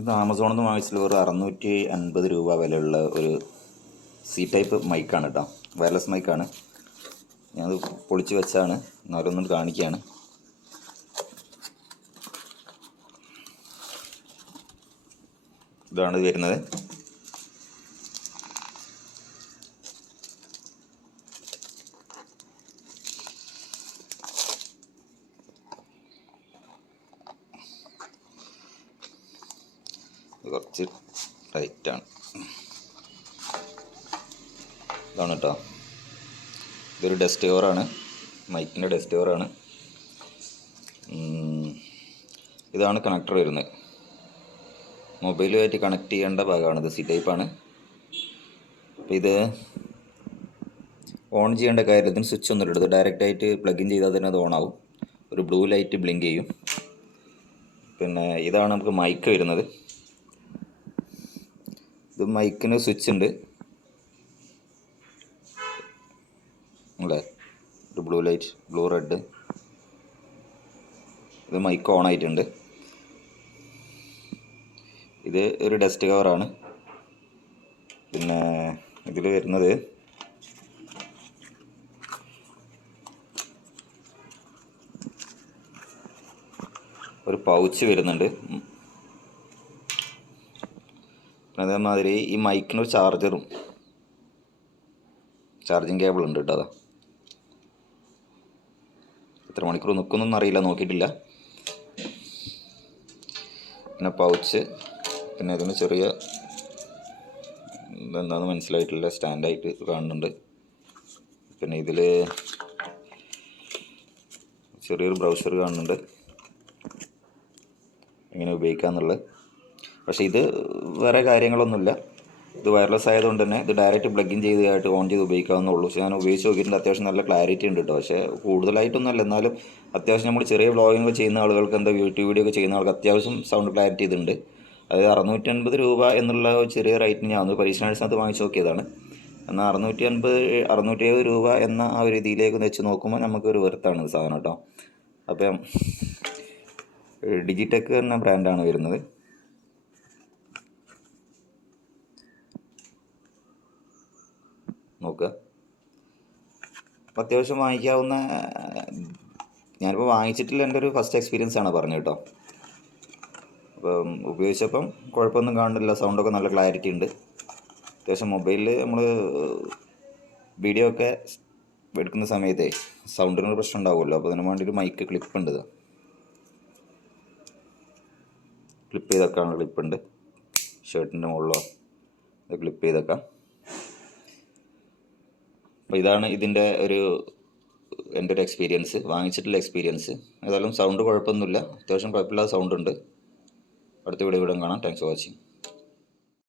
ഇത് ആമസോണിൽ നിന്ന് വാങ്ങിച്ചിട്ട് ഒരു അറുന്നൂറ്റി അൻപത് രൂപ വിലയുള്ള ഒരു സി ടൈപ്പ് മൈക്കാണ് കേട്ടോ വയർലെസ് മൈക്കാണ് ഞാനത് പൊളിച്ച് വെച്ചാണ്. എന്നാലൊന്നും കാണിക്കുകയാണ് ഇതാണ് വരുന്നത്. ഇത് കുറച്ച് ടൈറ്റാണ് ഇതാണ് കേട്ടോ ഇതൊരു ഡസ്റ്റ് കവറാണ് മൈക്കിന്റെ ഡസ്റ്റ് കവറാണ് ഇതാണ് കണക്ടർ വരുന്നത്. മൊബൈലുമായിട്ട് കണക്ട് ചെയ്യേണ്ട ഭാഗമാണ് ഇത്. സി ടൈപ്പാണ് അപ്പോൾ ഇത് ഓൺ ചെയ്യേണ്ട കാര്യത്തിന് സ്വിച്ച് ഒന്നും ഇത് ഡയറക്റ്റായിട്ട് പ്ലഗ് ഇൻ ചെയ്താൽ തന്നെ അത് ഓൺ ആവും. ഒരു ബ്ലൂ ലൈറ്റ് ബ്ലിങ്ക് ചെയ്യും. പിന്നെ ഇതാണ് നമുക്ക് മൈക്ക് വരുന്നത്. ഇത് മൈക്കിന് സ്വിച്ച് ഉണ്ട്. അല്ലേ? ഒരു ബ്ലൂ ലൈറ്റ് ബ്ലൂ റെഡ് ഇത് മൈക്ക് ഓൺ ആയിട്ടുണ്ട്. ഇത് ഒരു ഡസ്റ്റ് കവറാണ് പിന്നെ ഇതിൽ വരുന്നത് ഒരു പൗച്ച് വരുന്നുണ്ട്. അതേമാതിരി ഈ മൈക്കിനൊരു ചാർജറും ചാർജിങ് കേബിൾ ഉണ്ട് കേട്ടോ അതാ. എത്ര മണിക്കൂർ നിൽക്കുന്നൊന്നും അറിയില്ല നോക്കിയിട്ടില്ല. പിന്നെ പൗച്ച് പിന്നെ ഇതിന് ചെറിയ എന്താണെന്ന് മനസ്സിലായിട്ടില്ല സ്റ്റാൻഡായിട്ട് കാണുന്നുണ്ട്. പിന്നെ ഇതിൽ ചെറിയൊരു ബ്രൗസർ കാണുന്നുണ്ട്. എങ്ങനെ ഉപയോഗിക്കാന്നുള്ളത്. പക്ഷേ ഇത് വേറെ കാര്യങ്ങളൊന്നുമില്ല. ഇത് വയർലെസ് ആയതുകൊണ്ട് തന്നെ ഇത് ഡയറക്റ്റ് പ്ലഗ് ഇൻ ചെയ്തതായിട്ട് ഓൺ ചെയ്ത് ഉപയോഗിക്കാവുന്നുള്ളൂ പക്ഷേ ഞാൻ ഉപയോഗിച്ച് നോക്കിയിട്ടുണ്ട് അത്യാവശ്യം നല്ല ക്ലാരിറ്റി ഉണ്ട് കേട്ടോ പക്ഷേ കൂടുതലായിട്ടൊന്നുമല്ല. എന്നാലും അത്യാവശ്യം നമ്മൾ ചെറിയ വ്ളോഗിങ് ചെയ്യുന്ന ആളുകൾക്ക് എന്താ യൂട്യൂബ് വീഡിയോ ഒക്കെ ചെയ്യുന്ന ആൾക്ക് അത്യാവശ്യം സൗണ്ട് ക്ലാരിറ്റി ഇതുണ്ട്. അതായത് അറുന്നൂറ്റി അൻപത് രൂപ എന്നുള്ള ചെറിയ റേറ്റിന് ഞാൻ ഒന്ന് പരീക്ഷണാടിസ്ഥാനത്ത് വാങ്ങിച്ച് നോക്കിയതാണ്. എന്നാൽ അറുന്നൂറ്റി അൻപത് അറുന്നൂറ്റി എഴുപത് രൂപ എന്ന ആ ഒരു രീതിയിലേക്ക് വെച്ച് നോക്കുമ്പോൾ നമുക്കൊരു വെറുത്താണ് ഇത് സാധനം കേട്ടോ അപ്പം ഡിജിടെക് എന്ന ബ്രാൻഡാണ് വരുന്നത്. നോക്കുക അപ്പോൾ അത്യാവശ്യം വാങ്ങിക്കാവുന്ന ഞാനിപ്പോൾ വാങ്ങിച്ചിട്ടില്ല എന്റെ ഒരു ഫസ്റ്റ് എക്സ്പീരിയൻസ് ആണ് പറഞ്ഞു കേട്ടോ. അപ്പം ഉപയോഗിച്ചപ്പം കുഴപ്പമൊന്നും കാണുന്നില്ല സൗണ്ടൊക്കെ നല്ല ക്ലാരിറ്റി ഉണ്ട്. അത്യാവശ്യം മൊബൈലിൽ നമ്മൾ വീഡിയോ ഒക്കെ എടുക്കുന്ന സമയത്തേ സൗണ്ടിനൊരു പ്രശ്നം ഉണ്ടാവുമല്ലോ അപ്പോൾ അതിന് വേണ്ടി ഒരു മൈക്ക് ക്ലിപ്പ് ഉണ്ട് ക്ലിപ്പ് ചെയ്തൊക്കെയാണ് ക്ലിപ്പ് ഉണ്ട്. ഷർട്ടിന്റെ മുകളിലോ അത് ക്ലിപ്പ് ചെയ്തൊക്കെ. അപ്പോൾ ഇതാണ് ഇതിന്റെ ഒരു എന്റെ ഒരു എക്സ്പീരിയൻസ് വാങ്ങിച്ചിട്ടുള്ള എക്സ്പീരിയൻസ് ഏതായാലും സൗണ്ട് കുഴപ്പമൊന്നുമില്ല. അത്യാവശ്യം കുഴപ്പമില്ലാത്ത സൗണ്ട് ഉണ്ട്. അടുത്ത വീഡിയോ ഇവിടെ കാണാം. Thanks for watching